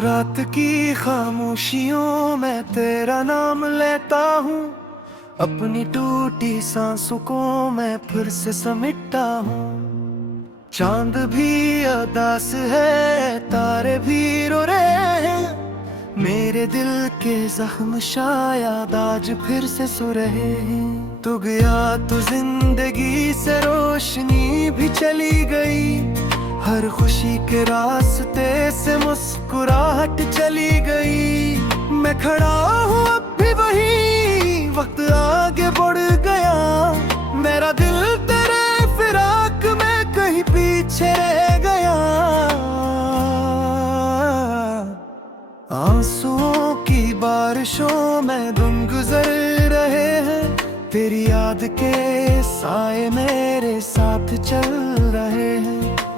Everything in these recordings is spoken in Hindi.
रात की खामोशियों में तेरा नाम लेता हूँ। अपनी टूटी सांसों को मैं फिर से समेटता हूँ। चांद भी उदास है, तारे भी रो रहे हैं। मेरे दिल के जख्म शायद आज फिर से सो रहे हैं। तू गया तो जिंदगी से रोशनी भी चली गई। हर खुशी के रास्ते से मुस्कुराहट चली गई। मैं खड़ा हूँ अब भी वही, वक्त आगे बढ़ गया। मेरा दिल तेरे फिराक में कहीं पीछे रह गया। आंसुओं की बारिशों में दिन गुजर रहे हैं। तेरी याद के साए मेरे साथ चल रहे हैं।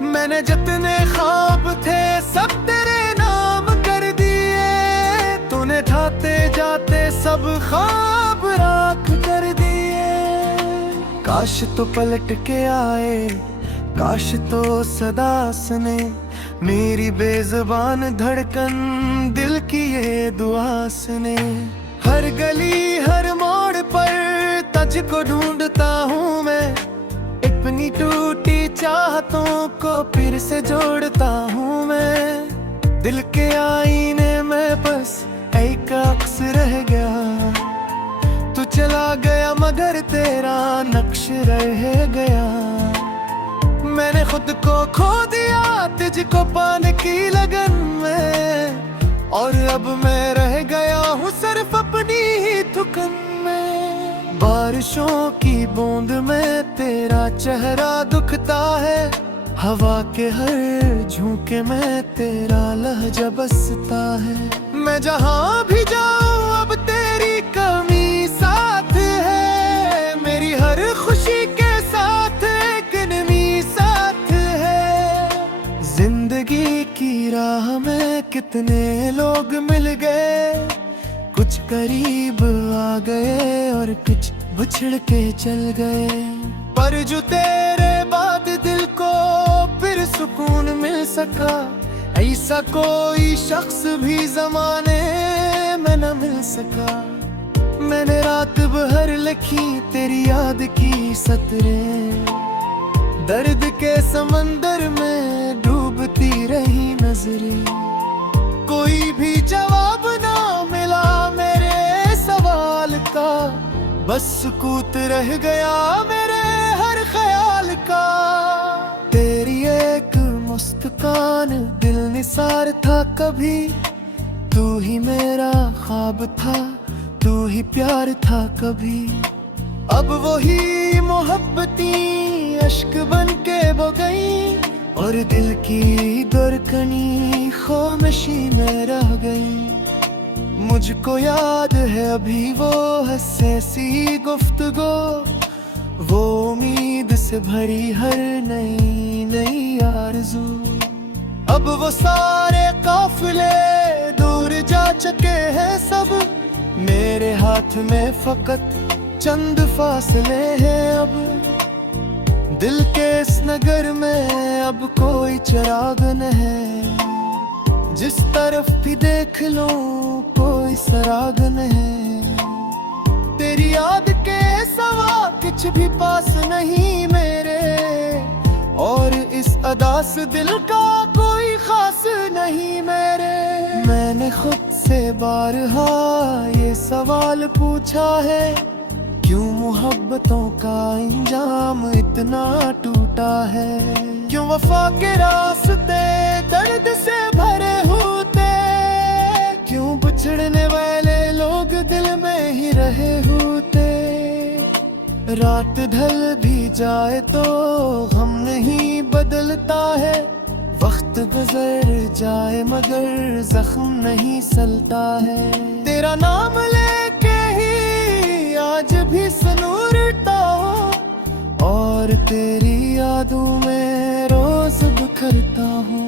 मैंने जितने ख्वाब थे सब तेरे नाम कर दिए। तूने ठाते जाते सब ख्वाब राख कर दिए। काश तो पलट के आए, काश तो सदा सुने मेरी बेजुबान धड़कन दिल की ये दुआ सुने। हर गली हर मोड़ पर तुझको ढूंढता हूँ मैं। अपनी टूटी चाहतों को फिर से जोड़ता हूँ मैं। दिल के आईने में बस एक अक्स रह गया। तू चला गया मगर तेरा नक्श रह गया। मैंने खुद को खो दिया तुझको पाने की लगन में। और अब मैं रह गया हूँ सिर्फ अपनी ही थुकन में। बारिशों की बूंद में तेरा चेहरा दुखता है। हवा के हर झोंके में तेरा लहजा बसता है। मैं जहाँ भी जाऊँ अब तेरी कमी साथ है। मेरी हर खुशी के साथ एक नमी साथ है। जिंदगी की राह में कितने लोग मिल गए। कुछ करीब आ गए और कुछ बिछड़ के चल गए। पर जो तेरे बाद दिल को फिर सुकून मिल सका, ऐसा कोई शख्स भी जमाने में न मिल सका। मैंने रात भर लिखी तेरी याद की सतरें। दर्द के समंदर में डूबती रही नजरें। कोई भी जवाब ना मिला मेरे सवाल का। बस सकूत रह गया मेरे हर ख्याल का। तेरी एक मुस्कान दिल निसार था कभी। तू ही मेरा ख्वाब था, तू ही प्यार था कभी। अब वही मोहब्बती अश्क बन के बह गई। और दिल की धड़कनी खामोशी में रह गई। मुझको याद है अभी वो हंसे सी गुफ्तगू। वो उम्मीद से भरी हर नई नई आरज़ू। अब वो सारे काफिले दूर जा चुके हैं सब। मेरे हाथ में फकत चंद फासले हैं अब। दिल के इस नगर में अब कोई चिराग न है। जिस तरफ भी देख लूं कोई सराग न है। तेरी याद के सवा कुछ भी पास नहीं मेरे। और इस अदास दिल का कोई खास नहीं मेरे। मैंने खुद से बारहा ये सवाल पूछा है। क्यों मोहब्बतों का इंजाम इतना टूटा है। क्यों वफा के रास्ते दर्द से भरे होते। क्यों बिछड़ने वाले लोग दिल में ही रहे होते। रात ढल भी जाए तो गम नहीं बदलता है। वक्त गुजर जाए मगर जख्म नहीं सलता है। तेरा नाम लेके ही आज भी सनूरता हूँ। और तेरी यादों में रोज बिखरता हूँ।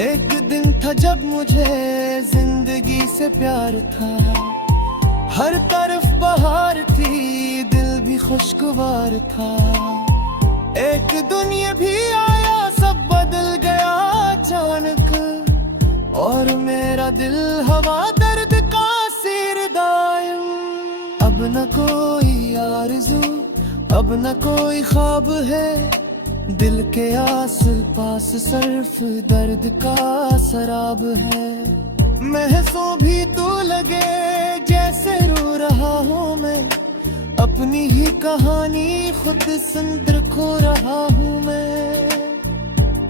एक दिन था जब मुझे जिंदगी से प्यार था। हर तरफ बहार थी, दिल भी खुशगवार था। एक दुनिया भी आया सब बदल गया अचानक। और मेरा दिल हवा दर्द का सिर दायम। अब न कोई आरज़ू, अब न कोई ख्वाब है, दिल के आस पास सिर्फ दर्द का शराब है। महसूं भी तू लगे जैसे रो रहा हूँ मैं, अपनी ही कहानी खुद सुंदर खो रहा हूँ मैं।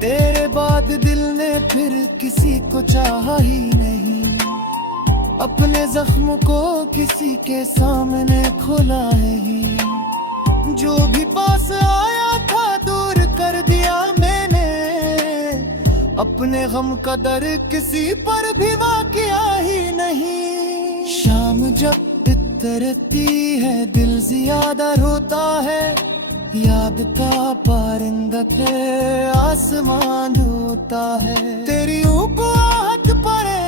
तेरे बाद दिल ने फिर किसी को चाहा ही नहीं, अपने जख्म को किसी के सामने खोला है ही। जो भी पास आया था दूर कर दिया मैंने, अपने गम का दर किसी पर भी वाक़या ही नहीं। शाम जब इतरती है दिल ज्यादा रोता है, याद का परिंदा पे आसमान ढूंढता है। तेरी ऊपर आहट पड़े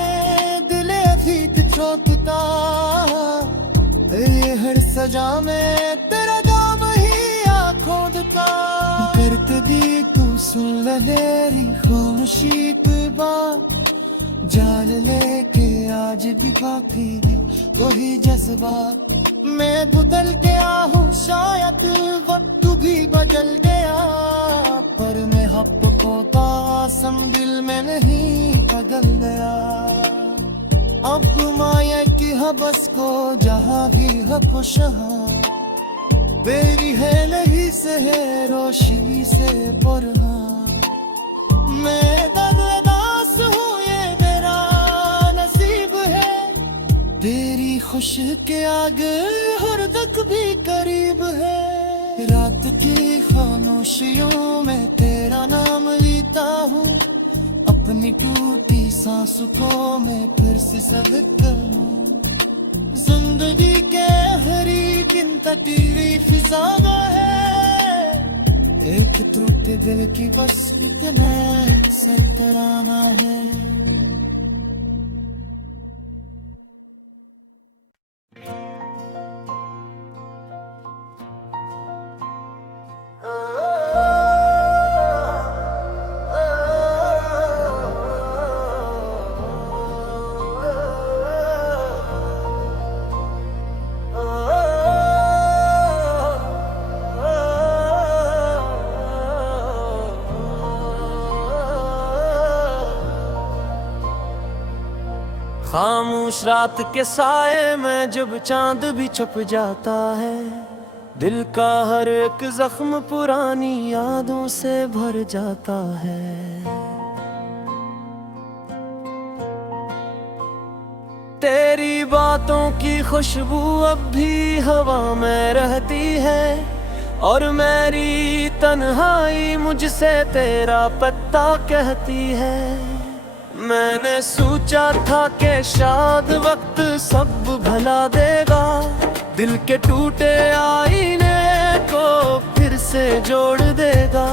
दिले फीट चौंकता, ये हर सजा में तेरा दाम ही खोदता। करते भी तू सुन ले मेरी खामोशी पे बात, जाल लेके आज भी बाकी भी वही जज्बात। मैं बदल गया हूँ शायद वक्त भी बदल गया, पर मैं हक़ों का आसम दिल में नहीं बदल गया। अब माया की हबस को जहाँ भी हक शहाँ, मेरी है नहीं से है रोशनी से पुरहा। मैं दर्दास हूँ ये मेरा नसीब है, तेरी खुश के आगे हर तक भी करीब है। रात की खामोशियों में तेरा नाम लेता हूँ, अपनी टूटी सांसों को मैं फिर से सबकता हूँ। जिंदगी के हरी दिन तटीरी फिजा है, एक टूटे दिल की बस एक नया तराना है। खामोश रात के साए में जब चांद भी छुप जाता है, दिल का हर एक जख्म पुरानी यादों से भर जाता है। तेरी बातों की खुशबू अब भी हवा में रहती है, और मेरी तन्हाई मुझसे तेरा पत्ता कहती है। मैंने सोचा था कि शायद वक्त सब भुला देगा, दिल के टूटे आईने को फिर से जोड़ देगा,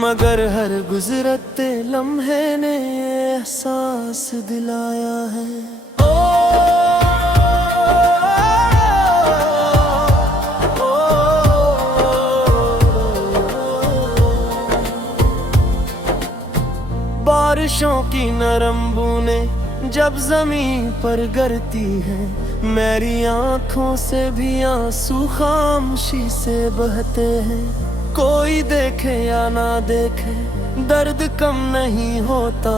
मगर हर गुजरते लम्हे ने एहसास दिलाया है। बारिशों की नरम बूंदें जब जमीन पर गिरती हैं, मेरी आँखों से भी आंसू खामोशी से बहते हैं। कोई देखे या ना देखे दर्द कम नहीं होता,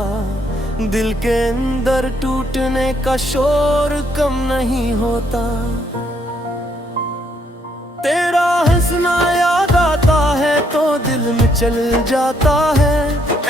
दिल के अंदर टूटने का शोर कम नहीं होता। तेरा हंसना याद आता है तो दिल में चल जाता है,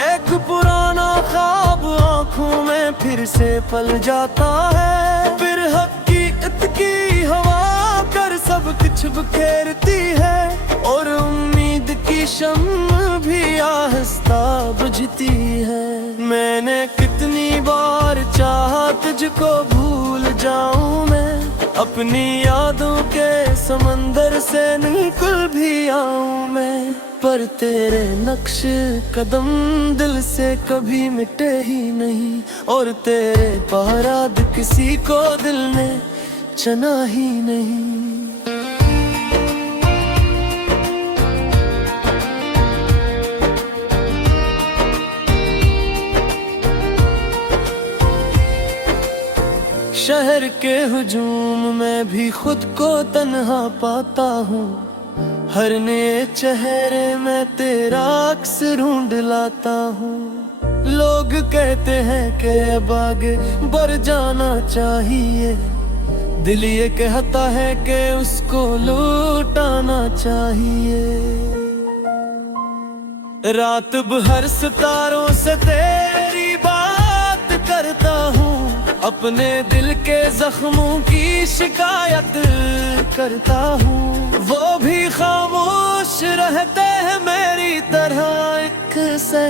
एक पुराना ख्वाब आँखों में फिर से पल जाता है। फिर हकीकत की हवा कर सब कुछ बिखेरती है, और उम्मीद की शम्म भी आहिस्ता बुझती है। मैंने कितनी बार चाहा तुझको भूल जाऊं मैं, अपनी यादों के समंदर से निकल भी आऊं मैं, पर तेरे नक्श कदम दिल से कभी मिटे ही नहीं, और तेरे पहराद किसी को दिल ने चना ही नहीं। शहर के हुजूम में भी खुद को तन्हा पाता हूँ, हर नए चेहरे में तेरा अक्स ढूंढ लाता हूँ। लोग कहते हैं कि अब आगे बढ़ जाना चाहिए, दिल ये कहता है कि उसको लौटाना चाहिए। रात भर सितारों से तेरी बात करता हूँ, अपने दिल के जख्मों की शिकायत करता हूँ। वो भी खामोश रहते हैं मेरी तरह एक से,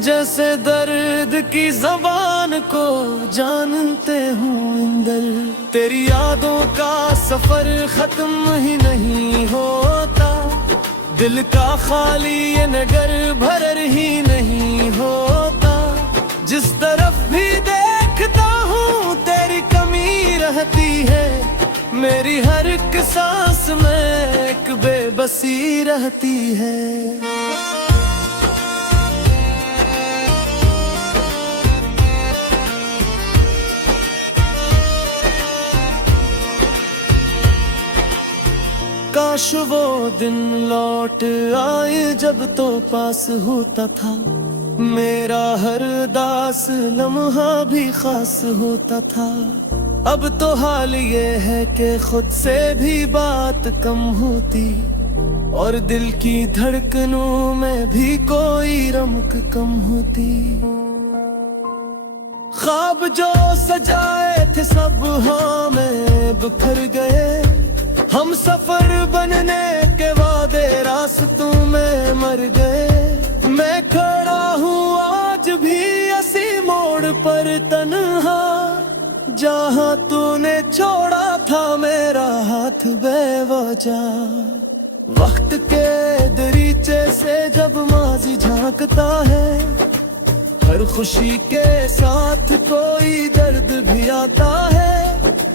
जैसे दर्द की ज़बान को जानते हूँ इंदर। तेरी यादों का सफर खत्म ही नहीं होता, दिल का खाली ये नगर भर ही नहीं होता। जिस तरफ भी देखता हूँ तेरी कमी रहती है, मेरी हर एक सांस में एक बेबसी रहती है। काश वो दिन लौट आए जब तो पास होता था, मेरा हर दास लम्हा भी खास होता था। अब तो हाल ये है कि खुद से भी बात कम होती, और दिल की धड़कनों में भी कोई रमक कम होती। ख्वाब जो सजाए थे सब हाँ में बिखर गए, हम सफर बनने के वादे रास्तों में मर गए। मैं खड़ा हूँ आज भी इसी मोड़ पर तन्हा, जहाँ तूने छोड़ा था मेरा हाथ बेवजह। वक्त के दरीचे से जब माजी झांकता है, हर खुशी के साथ कोई दर्द भी आता है।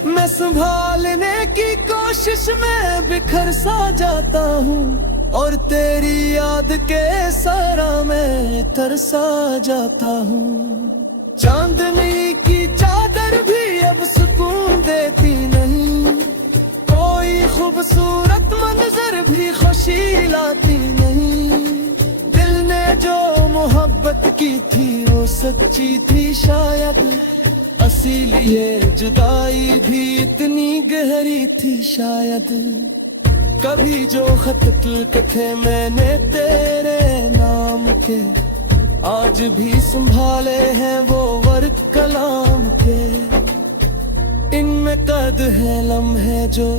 मैं संभालने की कोशिश में बिखर सा जाता हूँ, और तेरी याद के सारा में तरसा जाता हूँ। चांदनी की चादर भी अब सुकून देती नहीं, कोई खूबसूरत मंजर भी खुशी लाती नहीं। दिल ने जो मोहब्बत की थी वो सच्ची थी शायद, इसीलिए जुदाई भी इतनी गहरी थी शायद। कभी जो खत लिखे थे मैंने तेरे नाम के, आज भी संभाले हैं वो वर्क कलाम के। इनमें कद है लम्हे जो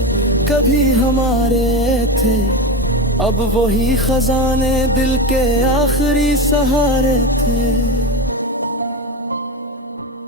कभी हमारे थे, अब वही खजाने दिल के आखिरी सहारे थे।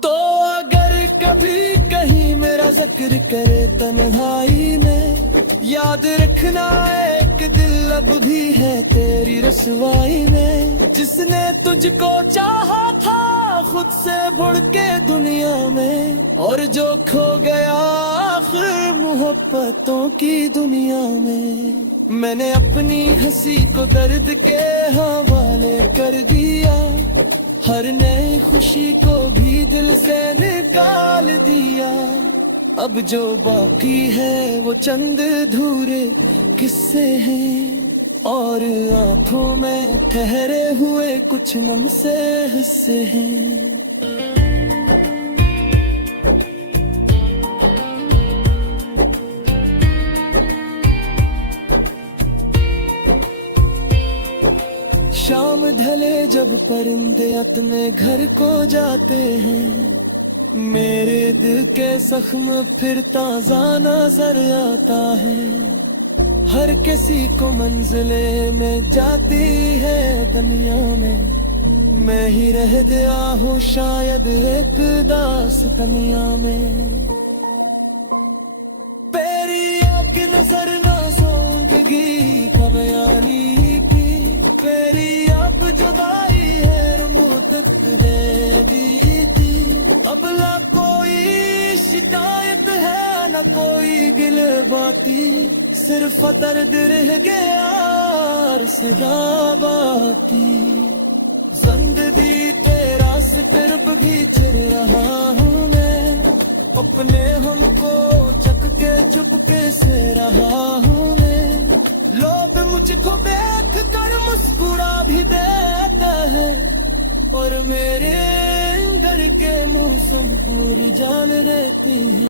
तो अगर कभी कहीं मेरा जिक्र करे तन्हाई में, याद रखना एक दिल अब भी है तेरी रसवाई में। जिसने तुझको चाहा था खुद से बढ़ के दुनिया में, और जो खो गया आखिर मोहब्बतों की दुनिया में। मैंने अपनी हंसी को दर्द के हवाले कर दिया, हर नई खुशी को भी दिल से निकाल दिया। अब जो बाकी है वो चंद अधूरे किस्से हैं, और आंखों में ठहरे हुए कुछ नम से हिस्से हैं। शाम ढले जब परिंदे अपने घर को जाते हैं, मेरे दिल के जख्म फिर ताजा नजर आता है। हर किसी को मंजिले में जाती है दुनिया में, मैं ही रह गया हूँ शायद एक दास दुनिया में। तेरी आँख नजर ना सोंगी कमयानी की, तेरी अब जुदाई है रमूत दे दी थी। अब ना कोई शिकायत है न कोई गिल बाती, सिर्फ दर्द रह गया और सजा बाकी। जिंदगी तेरा सिर्फ भी चिर रहा हूँ मैं, ओ सपने हमको चकके चुपके से रहा हूँ मैं, लोग मुझको देख कर मुस्कुरा भी देता है, और मेरे घर के मौसम पूरी जान रहती है।